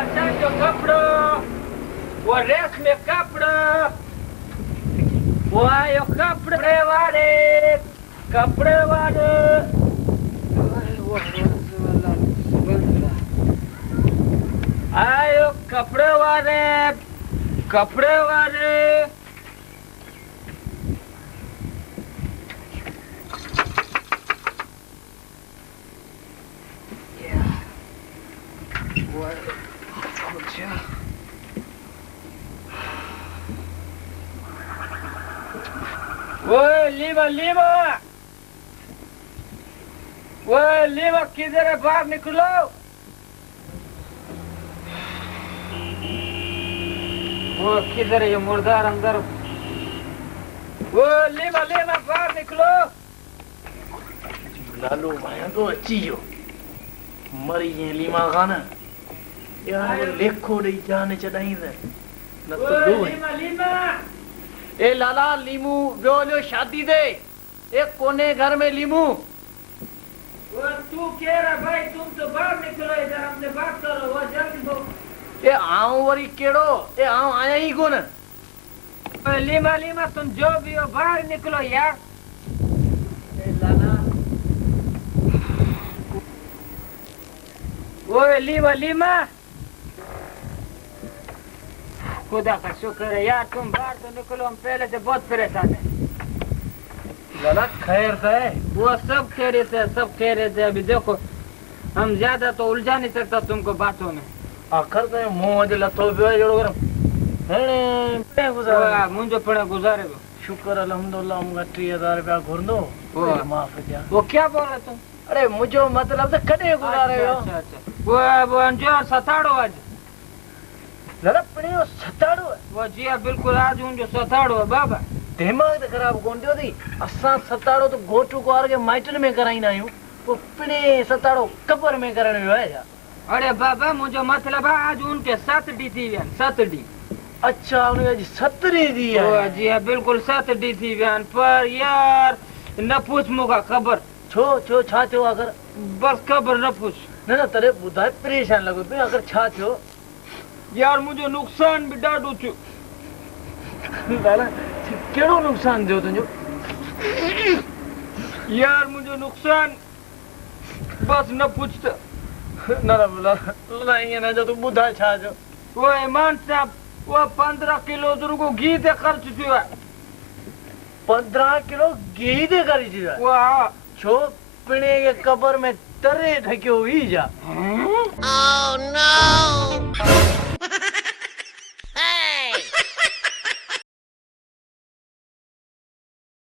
असांजो कपिड़ो वो रेशमी कपिड़ो वो आयो कपिड़े वारे आयो कपिड़े वारे वो लीवा किधर है? बाहर निकलो। वो किधर है ये मुर्दार अंदर? वो लीवा बाहर निकलो। लालू माया तो अच्छी हो मरी ये लीमा खाना यार लेखो दे जाने चढ़ाई दे न तो लो लीमा ए लाला लीमू बोलो शादी दे एक कोने घर में लीमू वो तू कह रहा भाई तुम तो बाहर निकलो इधर हमने बात करो वो जल्दी बोल ए आऊं वरी केड़ो ए आऊं आया ही कोन लीमा तुम जो भी हो बाहर निकलो यार ए लाला वो लीमा खुदा का शुक्र है यार तुम बाहर तो निकलो हम पहले से बहुत परेशान है लाला खैर है वो सब कह रहे थे अभी देखो हम ज्यादा तो उलझा नहीं सकता तुमको बातों में आखिर तो मुंह में लतो पियो जोड़ो गरम हेने गुजारे मुंजो पड़े गुजारे शुक्र अल्हम्दुलिल्लाह हमका 3000 रुपया घुर दो माफ किया वो क्या बोल रहे तुम अरे मुझो मतलब तो कड़े गुजारे हो अच्छा वो जो सताड़ो आज लाला पड़े हो सताड़ो वो जी बिल्कुल आज जो सताड़ो है बाबा दिमाग तो खराब कोन दियो थी असा सताड़ो तो गोटू को आर के माइटन में कराई ना आयो वो पिणे सताड़ो कबर में करण में है जा अरे बाबा मुझे मतलब है आज उनके 7 डी थी व्यान 7 डी अच्छा उन्हें जी 17 दी है जी हां बिल्कुल 7 डी थी व्यान पर यार न पूछ मुका खबर छो छा थियो अगर बस खबर न पूछ ना तरे बुधाए परेशान लगो पे अगर छा थियो यार मुझे नुकसान भी डाडू थियो लाला केड़ो नुकसान दियो तुझो यार मुझे नुकसान बस न पूछता ना ये ना जो तू बुधा छा जो वो ईमान साहब वो 15 किलो को घी दे खर्च थियो 15 किलो घी दे करी थी वो छो पिणे के कबर में तरे ढक्यो ही जा